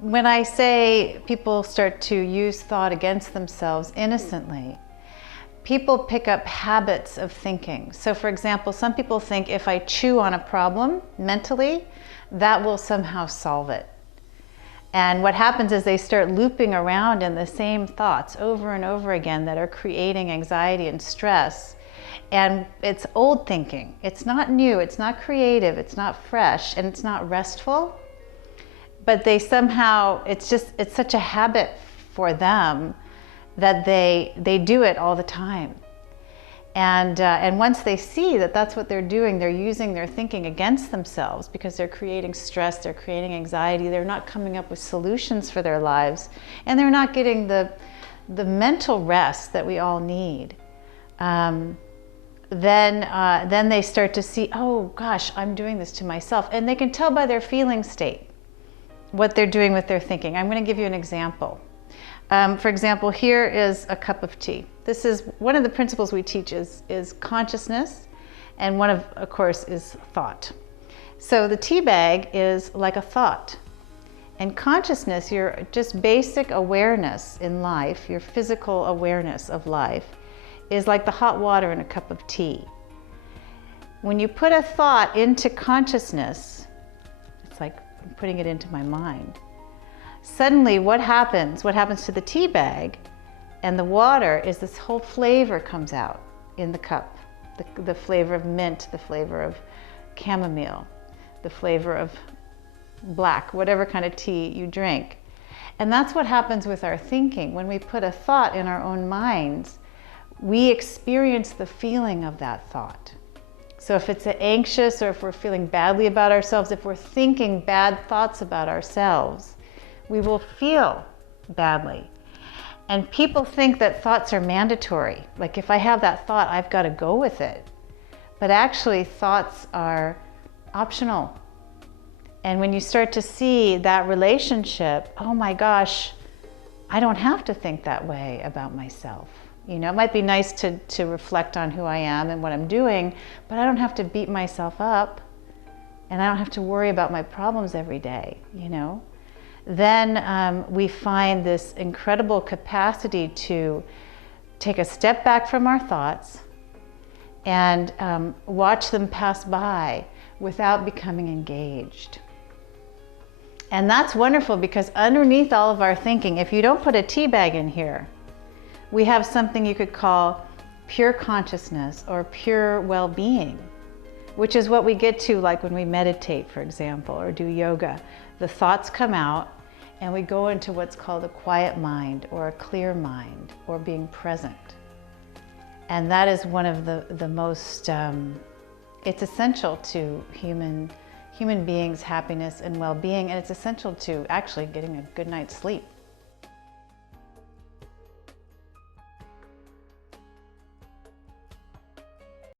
when I say people start to use thought against themselves innocently, people pick up habits of thinking. So for example, some people think if I chew on a problem mentally, that will somehow solve it. And what happens is they start looping around in the same thoughts over and over again that are creating anxiety and stress. And it's old thinking. It's not new, it's not creative, it's not fresh, and it's not restful. But they somehow, it's such a habit for them that they do it all the time. And once they see that that's what they're doing, they're using their thinking against themselves because they're creating stress, they're creating anxiety, they're not coming up with solutions for their lives, and they're not getting the mental rest that we all need. Then they start to see, oh gosh, I'm doing this to myself. And they can tell by their feeling state what they're doing with their thinking. I'm going to give you an example. For example, here is a cup of tea. This is one of the principles we teach is consciousness, and one of course, is thought. So the tea bag is like a thought. And consciousness, your just basic awareness in life, your physical awareness of life, is like the hot water in a cup of tea. When you put a thought into consciousness, it's like putting it into my mind. Suddenly what happens to the tea bag and the water is this whole flavor comes out in the cup. The flavor of mint, the flavor of chamomile, the flavor of black, whatever kind of tea you drink. And that's what happens with our thinking. When we put a thought in our own minds, we experience the feeling of that thought. So if it's anxious, or if we're feeling badly about ourselves, if we're thinking bad thoughts about ourselves, we will feel badly. And people think that thoughts are mandatory. Like if I have that thought, I've got to go with it. But actually thoughts are optional. And when you start to see that relationship, oh my gosh, I don't have to think that way about myself. You know, it might be nice to reflect on who I am and what I'm doing, but I don't have to beat myself up, and I don't have to worry about my problems every day, you know. Then we find this incredible capacity to take a step back from our thoughts and watch them pass by without becoming engaged. And that's wonderful, because underneath all of our thinking, if you don't put a tea bag in here, we have something you could call pure consciousness or pure well-being, which is what we get to like when we meditate, for example, or do yoga. The thoughts come out and we go into what's called a quiet mind or a clear mind, or being present. And that is one of the most, it's essential to human beings' happiness and well-being, and it's essential to actually getting a good night's sleep.